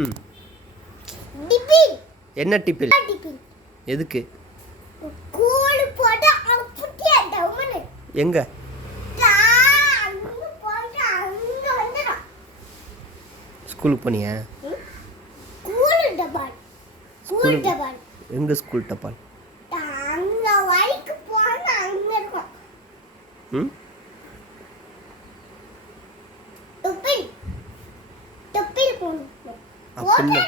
ம். டிபில். என்ன டிப்பில்? டிபில். எதுக்கு? கூழ் போட்டு அப்படியே டவுனு. எங்க? அங்க போட்டு அங்க வந்துடா. ஸ்கூலுக்கு போனியா? கூழ் டபால். கூழ் டபால். எங்க ஸ்கூல் டப்பால்? அங்க வரைக்கும் போனா அங்க இருக்கும். ம். டிபில். டிபில் போணும். அப்படின்னா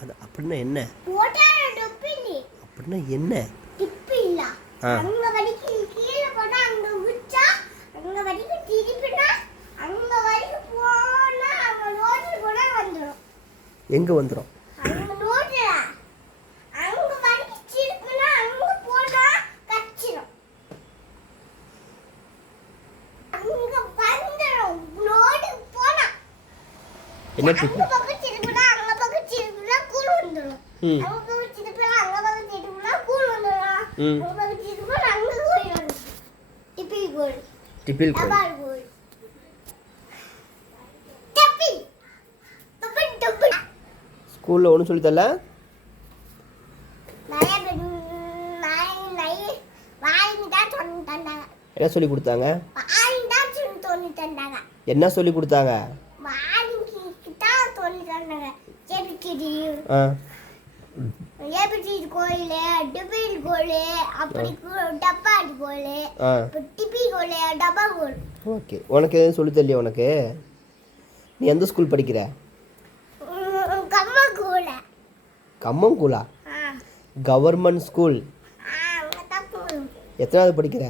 அது அப்படின்னா என்ன? போட்டாரு டிபில். அப்படின்னா என்ன? டிபில். ஆ. அங்க வரைக்கும் கீழே போனா அங்க விட்டா அங்க வரைக்கும் திருப்பினா அங்க வரைக்கும் போனா அங்க ரோட்ல போனா வந்துரும். எங்க வந்துரும்? அங்க ரோட்ல அங்க வரைக்கும் திருப்பினா அங்க போனா கச்சிரும். அங்க வந்துரும் ரோடு போனா. என்ன அங்க டிப்பில்? பக்கம் திருப்பினா அங்க பக்கம் திருப்பினா கூழ் வந்துரும். ம். அங்க பக்கம் திருப்பினா அங்க பக்கம் திருப்பினா கூழ் வந்துரும். ம். அங்க பக்கம் திருப்பினா அங்க கூழ் வந்துரும். டிபில் கூழ். டிப்பில் கோயில். டபால் கூழ். டிபில். டிபில் டிபில். ஸ்கூலில் ஒன்றும் சொல்லி தரல? என்ன சொல்லி கொடுத்தாங்க? என்ன சொல்லி கொடுத்தாங்க? ஆ. ஆ. ஓகே. உனக்கு எதுவும் சொல்லி தரலையா உனக்கு? நீ எந்த ஸ்கூல் படிக்கிற? கம்மங்கூலா? Government school. எத்தனாவது படிக்கிற?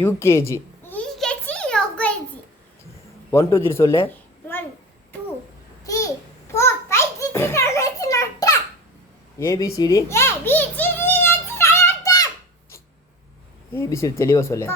யூகேஜி. 1 2 3 சொல்லு. ஏபிசிடி. ஏபிசிடி தெளிவாக சொல்லு.